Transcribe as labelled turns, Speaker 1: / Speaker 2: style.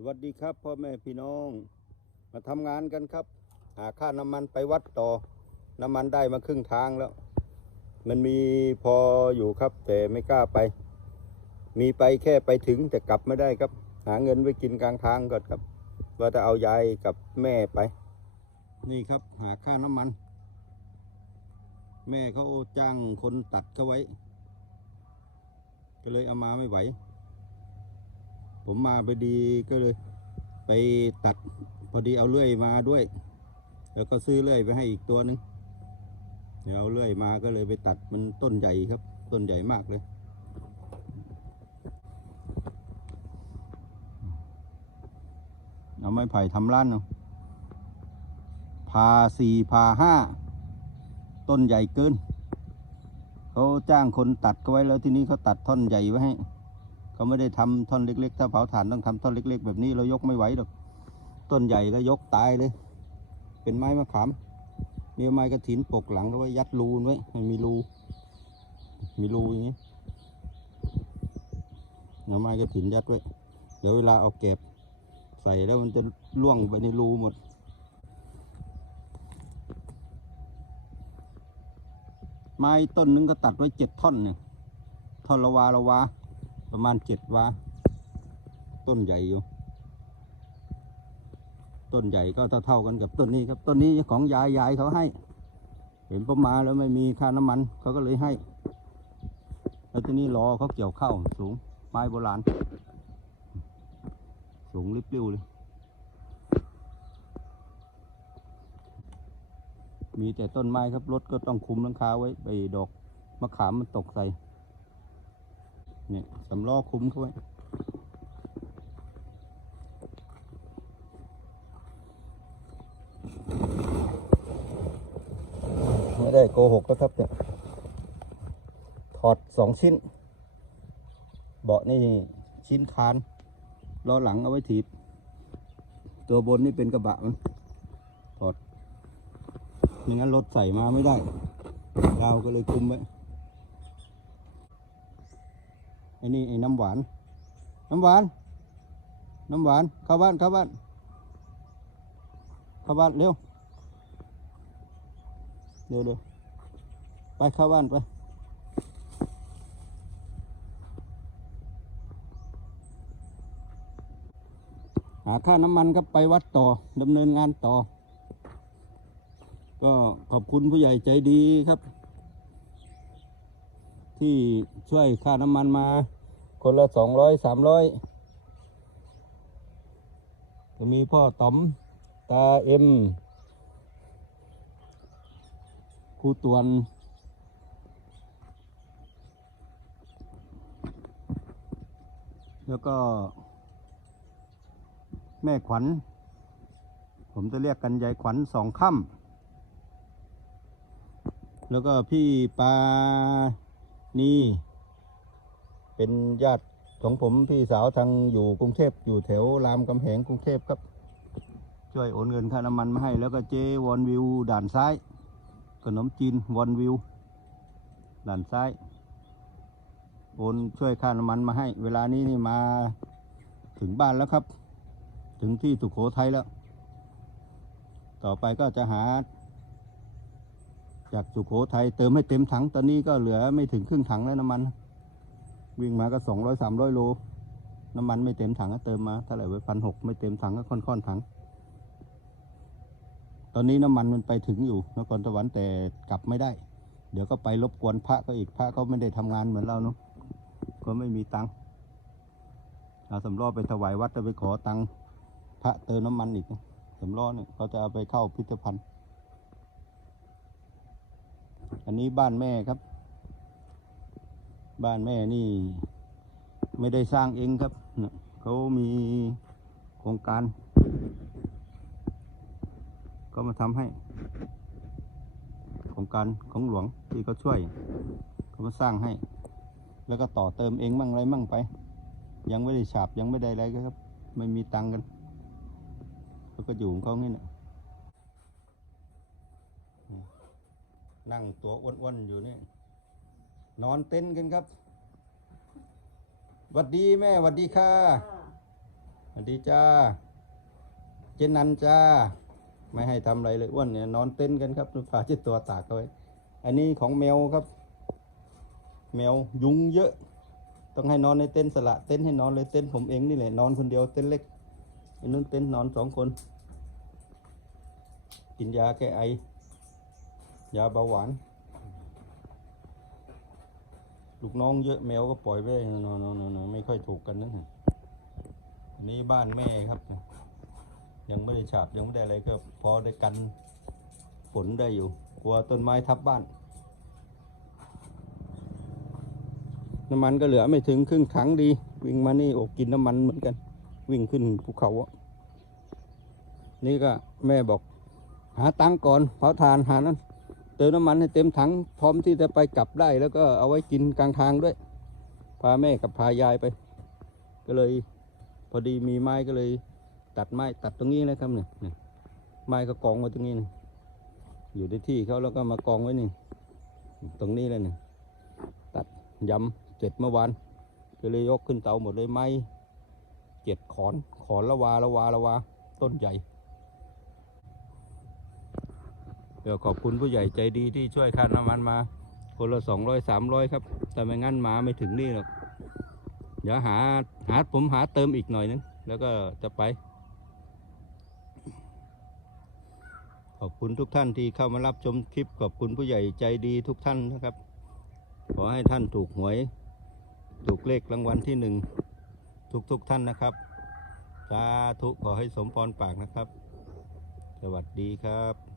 Speaker 1: สวัสดีครับพ่อแม่พี่น้อง มาทำงานกันครับ หาค่าน้ำมันไปวัดต่อ น้ำมันได้มาครึ่งทางแล้ว มันมีพออยู่ครับ แต่ไม่กล้าไป มีไปแค่ไปถึงแต่กลับไม่ได้ครับ หาเงินไว้กินกลางทางก่อนครับ ว่าจะเอายายกับแม่ไป นี่ครับหาค่าน้ำมัน แม่เขาจ้างคนตัดเขาไว้ ก็เลยเอามาไม่ไหว ผมมาไปดีก็เลย ไปตัดพอดีเอาเลื่อยมาด้วย แล้วก็ซื้อเลื่อยไปให้อีกตัวหนึงเดี๋ยวเอาเลื่อยมาก็เลยไปตัดมันต้นใหญ่ครับ ต้นใหญ่มากเลย เอาไม้ไผ่ทำร้านเนาะพาสี่พาห้าต้นใหญ่เกินเขาจ้างคนตัดก็ไว้แล้วที่นี้เขาตัดท่อนใหญ่ไว้ให้ เขาไม่ได้ทำท่อนเล็ก ๆ ถ้าเผาถ่านต้องทำท่อนเล็ก ๆ แบบนี้เรายกไม่ไหวหรอกต้นใหญ่ก็ยกตายเลย เป็นไม้มะขามมีไม้กระถินปกหลังก็ไว้ยัดรูไว้ให้มีรูมีรูอย่างนี้เอาไม้กระถินยัดไว้เดี๋ยวเวลาเอาเก็บใส่แล้วมันจะล่วงไปในรูหมดไม้ต้นหนึงก็ตัดไว้เจ็ดท่อนเนี่ยท่อนละวาละวา ประมาณเจ็ดวาต้นใหญ่อยู่ ต้นใหญ่ก็เท่าๆกันกับต้นนี้ครับ ต้นนี้ของยายยายเขาให้ เห็นผมมาแล้วไม่มีค่าน้ำมันเขาก็เลยให้ แล้วทีนี้รอเขาเกี่ยวข้าวสูง ไม้โบราณ สูงริบลิ่วเลย มีแต่ต้นไม้ครับรถก็ต้องคุมหลังคาไว้ไปดอกมะขามมันตกใส่ เนี่ยสำล้อคุ้มเขาไว้ไม่ได้โกหกแล้วครับเนี่ยถอดสองชิ้น เบาะนี่ชิ้นคานล้อหลังเอาไว้ถีบ ตัวบนนี่เป็นกระบะมันถอดไม่งั้นรถใส่มาไม่ได้เราก็เลยคุมไว้ ไอ้นี่ไอ้น้ำหวาน น้ำหวาน น้ำหวานเข้าบ้านเข้าบ้านเข้าบ้านเร็วเร็วเร็วไปเข้าบ้านไปหาค่าน้ำมันครับไปวัดต่อดำเนินงานต่อ ก็ขอบคุณผู้ใหญ่ใจดีครับ ที่ช่วยค่าน้ำมันมา คนละสองร้อยสามร้อยจะมีพ่อต๋อมตาเอ็มครูตวนแล้วก็ แม่ขวัญ ผมจะเรียกกันยายขวัญสองค่ำแล้วก็พี่ปา นีเป็นญาติของผมพี่สาวทางอยู่กรุงเทพอยู่แถวรามกำแหงกรุงเทพครับ ช่วยโอนเงินค่าน้ำมันมาให้ แล้วก็เจวอนวิว ด่านซ้าย ขนมจีนวอนวิว ด่านซ้าย โอนช่วยค่าน้ำมันมาให้ เวลานี้นี่มาถึงบ้านแล้วครับ ถึงที่สุโขทัยแล้ว ต่อไปก็จะหา จากสุโขทัยเติมให้เต็มถังตอนนี้ก็เหลือไม่ถึงครึ่งถังแล้วน้ำมัน วิ่งมาก็สองร้อยสามร้อยโล น้ำมันไม่เต็มถังก็เติมมาเท่าไหร่ไว้พันหกไม่เต็มถังก็ค่อนๆถัง ตอนนี้น้ำมันมันไปถึงอยู่นครสวรรค์แต่กลับไม่ได้ เดี๋ยวก็ไปรบกวนพระก็อีกพระเขาไม่ได้ทำงานเหมือนเราเนาะก็ไม่มีตังค์เอาสำรอไปถวายวัดจะไปขอตังค์พระเติมน้ำมันอีกสำรอเนี่ยเขาจะเอาไปเข้าพิพิธภัณฑ์ อันนี้บ้านแม่ครับ บ้านแม่นี่ ไม่ได้สร้างเองครับ เขามีโครงการ ก็มาทำให้ โครงการของหลวงที่เขาช่วยเขามาสร้างให้ แล้วก็ต่อเติมเองมั่งอะไรมั่งไป ยังไม่ได้ฉาบยังไม่ได้อะไรครับ ไม่มีตังค์กันเขาก็อยู่ของเขางี้นะ นั่งตัวอ้วนๆอยู่นี่ นอนเต้นกันครับหวัดดีแม่หวัดดีค่ะเอวัสดีจ้า เจนันจ้า ไม่ให้ทำอะไรเลยอ้วนเนี่ยนอนเต้นกันครับผ่าเช็ดตัวตากเอาไว้ อันนี้ของแมวครับ แมวยุงเยอะ ต้องให้นอนในเต็นสละเต็นให้นอนเลยเต็นผมเองนี่แหละนอนคนเดียวเต็นเล็กอ้นู้นเต็นนอนสองคน กินยาแก้ไอ ยาเบาหวาน ลูกน้องเยอะแมวก็ปล่อยไปนอนนอนไม่ค่อยถูกกันนะอันนี้บ้านแม่ครับ ยังไม่ได้ฉาบยังไม่ได้อะไรก็พอได้กันฝนได้อยู่ กลัวต้นไม้ทับบ้าน น้ำมันก็เหลือไม่ถึงครึ่งถังดี วิ่งมานี่อ้กินน้ำมันเหมือนกัน วิ่งขึ้นภูเขาอะนี่ก็แม่บอก หาตังค์ก่อนเผาถ่านหานั้น เติมน้ำมันให้เต็มถังพร้อมที่จะไปกลับได้ แล้วก็เอาไว้กินกลางทางด้วย พาแม่กับพายายไป ก็เลย พอดีมีไม้ก็เลย ตัดไม้ตัดตรงนี้นะครับเนี่ยไม้ก็กองไว้ตรงนี้นะอยู่ในที่เขาแล้วก็มากองไว้นี่ตรงนี้เลยเนี่ยตัดยำเสร็จเมื่อวานก็เลยยกขึ้นเตาหมดเลยไม้เจ็ดขอนขอนละวาละวาละวาต้นใหญ่เดี๋ยวขอบคุณผู้ใหญ่ใจดีที่ช่วยค่าน้ำมันมา คนละสองร้อยสามร้อยครับ แต่ไม่งั้นมาไม่ถึงนี่หรอก เดี๋ยวหาหาผมหาเติมอีกหน่อยนึง แล้วก็จะไป ขอบคุณทุกท่านที่เข้ามารับชมคลิป ขอบคุณผู้ใหญ่ใจดีทุกท่านนะครับ ขอให้ท่านถูกหวย ถูกเลขรางวัลที่หนึ่งทุกๆทท่านนะครับ สาธุขอให้สมพรปากนะครับ สวัสดีครับ